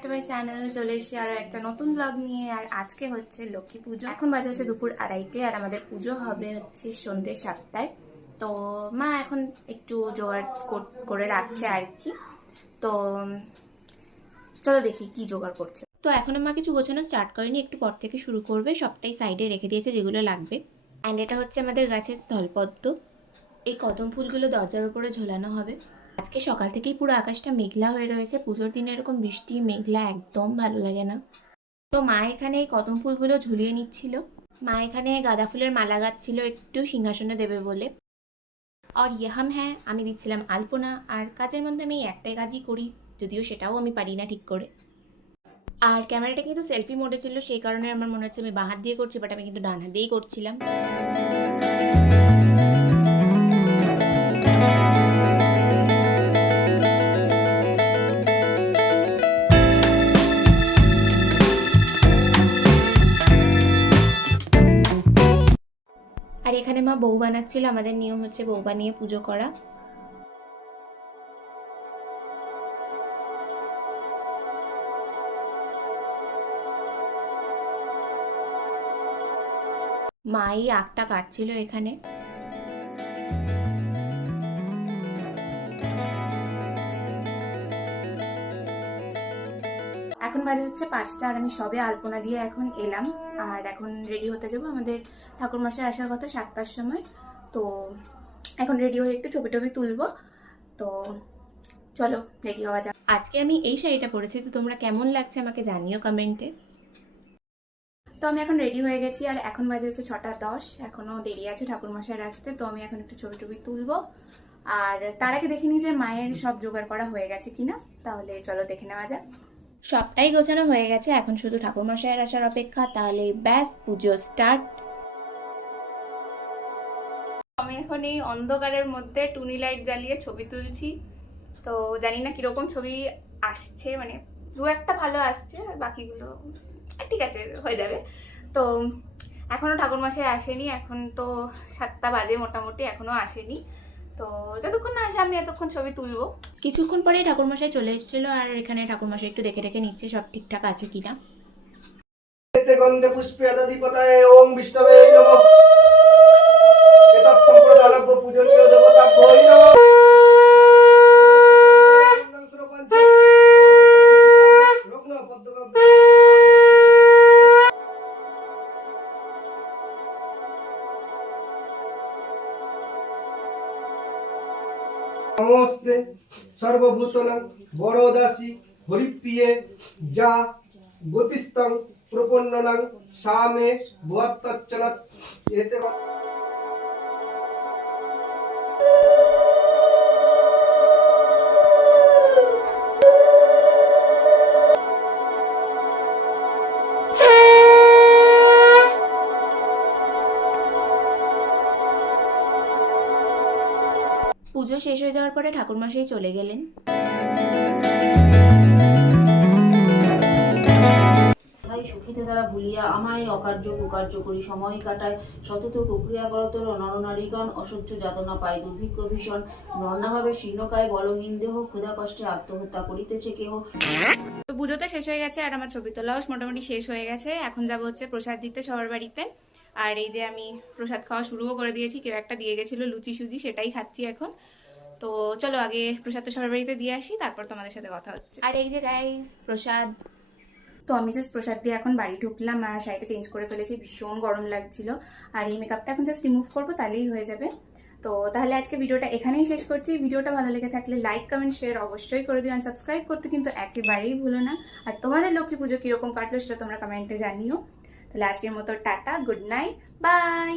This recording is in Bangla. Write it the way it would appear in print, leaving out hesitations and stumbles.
Back to my channel. চলে এসেছি আরো একটা নতুন ব্লগ নিয়ে। আর আজকে হচ্ছে লক্ষ্মী পুজো। এখন বাজে হচ্ছে দুপুর 2:30 আর আমাদের পুজো হবে হচ্ছে সন্ধ্যে 7টায়। তো মা এখন একটু জোগাড় করে রাখছে আর কি। তো চলো দেখি কি জোগাড় করছে। তো এখনো মা কিছু গোছানো স্টার্ট করেনি, একটু পর থেকে শুরু করবে। সবটাই সাইডে রেখে দিয়েছে যেগুলো লাগবে। অ্যান্ড এটা হচ্ছে আমাদের গাছের স্থলপদ্ম। এই কদম ফুলগুলো দরজার উপরে ঝোলানো হবে। আজকে সকাল থেকেই পুরো আকাশটা মেঘলা হয়ে রয়েছে। পুজোর দিনে এরকম বৃষ্টি মেঘলা একদম ভালো লাগে না। তো মা এখানে এই কদম ফুলগুলো ঝুলিয়ে নিচ্ছিল। মা এখানে গাঁদা ফুলের মালা গাচ্ছিল একটু সিংহাসনে দেবে বলে। আর ইহাম হ্যাঁ, আমি দিচ্ছিলাম আলপনা। আর কাজের মধ্যে আমি একটাই কাজই করি, যদিও সেটাও আমি পারি না ঠিক করে। আর ক্যামেরাটা কিন্তু সেলফি মোডে ছিল, সেই কারণে আমার মনে হচ্ছে আমি বাঁ হাত দিয়ে করছি, বাট আমি কিন্তু ডান হাত দিয়েই করছিলাম। আর এখানে মা বউ বানাচ্ছিল। আমাদের নিয়ম হচ্ছে বউ বানিয়ে পুজো করা। মাই আগটা কাটছিল এখানে। এখন বাজে হচ্ছে 5টা আর আমি সবে আলপনা দিয়ে এখন এলাম। আর এখন রেডি হতে যাবো। আমাদের ঠাকুরমশাই আসার কথা 7টার সময়। তো এখন রেডি হয়ে একটু ছবি টবি তুলবো। তো চলো রেডি হওয়া যাক। আজকে আমি এই শাড়িটা পরেছি, তো তোমরা কেমন লাগছে আমাকে জানিও কমেন্টে। তো আমি এখন রেডি হয়ে গেছি আর এখন বাজে হচ্ছে 6টা 10। এখনো দেরি আছে ঠাকুরমশাইয়ের আসতে। তো আমি এখন একটু ছবি টবি তুলবো। আর তার আগে দেখে নিই যে মায়ের সব জোগাড় করা হয়ে গেছে কিনা। তাহলে চলো দেখে নেওয়া যাক। সবটাই গোছানো হয়ে গেছে, এখন শুধু ঠাকুরমশাইয়ের আসার অপেক্ষা। তাহলে ব্যাস পুজো স্টার্ট। আমি এখন এই অন্ধকারের মধ্যে টুনি লাইট জ্বালিয়ে ছবি তুলছি। তো জানি না কিরকম ছবি আসছে, মানে দু একটা ভালো আসছে আর বাকিগুলো ঠিক আছে, হয়ে যাবে। তো এখনো ঠাকুরমশাই আসেনি। এখন তো 7টা বাজে মোটামুটি, এখনো আসেনি। তো যতক্ষণ না আসে আমি এতক্ষণ ছবি তুলবো। কিছুক্ষণ পরেই ঠাকুরমশাই চলে এসেছিল আর এখানে ঠাকুরমশাই একটু দেখে রেখে নিচ্ছে সব ঠিকঠাক আছে কিনা। গন্ধে পুষ্পে দধিপতায়ে ওম বিষ্ণবে নমঃ। এতৎ সম্প্রদালভ্য পূজনীয় দেবতাভ্যৈ নমঃ। নমস্তে সর্বভূতানাং বরদাসি হরিপ্রিয়ে যা গতিস্তং প্রপন্ননাং সামে ভুয়াত্তচ্চনাৎ এতে। পুজো শেষ হয়ে যাওয়ার পরে ঠাকুরমশাই চলে গেলেন। সুখিতে তারা ভুলিয়া আমায় অকার্য কুকার্য করি সময় কাটায় সতত কুক্রিয়াকরতর নরনারীগণ অসহ্য যাতনা পায় দুর্ভিক্ষ ভীষণ নর্নাভাবে শীর্ণকায় বলহীন দেহ ক্ষুধা কষ্টে আত্মহত্যা করিতেছে কেহ। তো পুজোতে শেষ হয়ে গেছে আর আমার ছবি তোলাও মোটামুটি শেষ হয়ে গেছে। এখন যাবো হচ্ছে প্রসাদ দিতে সবার বাড়িতে। আর এই যে আমি প্রসাদ খাওয়া শুরুও করে দিয়েছি। কেউ একটা দিয়ে গেছিল লুচি সুজি, সেটাই খাচ্ছি এখন। তো চলো আগে প্রসাদটা সবার বাড়িতে দিয়ে আসি, তারপর তোমাদের সাথে কথা হচ্ছে। আর এই যে গাইস প্রসাদ। তো আমি জাস্ট প্রসাদ দিয়ে এখন বাড়ি ঢুকলাম আর শাড়িটা চেঞ্জ করে ফেলেছি, ভীষণ গরম লাগছিল। আর এই মেকআপটা এখন জাস্ট রিমুভ করবো, তাহলেই হয়ে যাবে। তো তাহলে আজকে ভিডিওটা এখানেই শেষ করছি। ভিডিওটা ভালো লেগে থাকলে লাইক কমেন্ট শেয়ার অবশ্যই করে দিও। আর সাবস্ক্রাইব করতে কিন্তু একেবারেই ভুলো না। আর তোমাদের লক্ষ্মী পুজো কিরকম কাটলো সেটা তোমরা কমেন্টে জানিও। তাহলে আজকের মতো টাটা, গুড নাইট, বাই।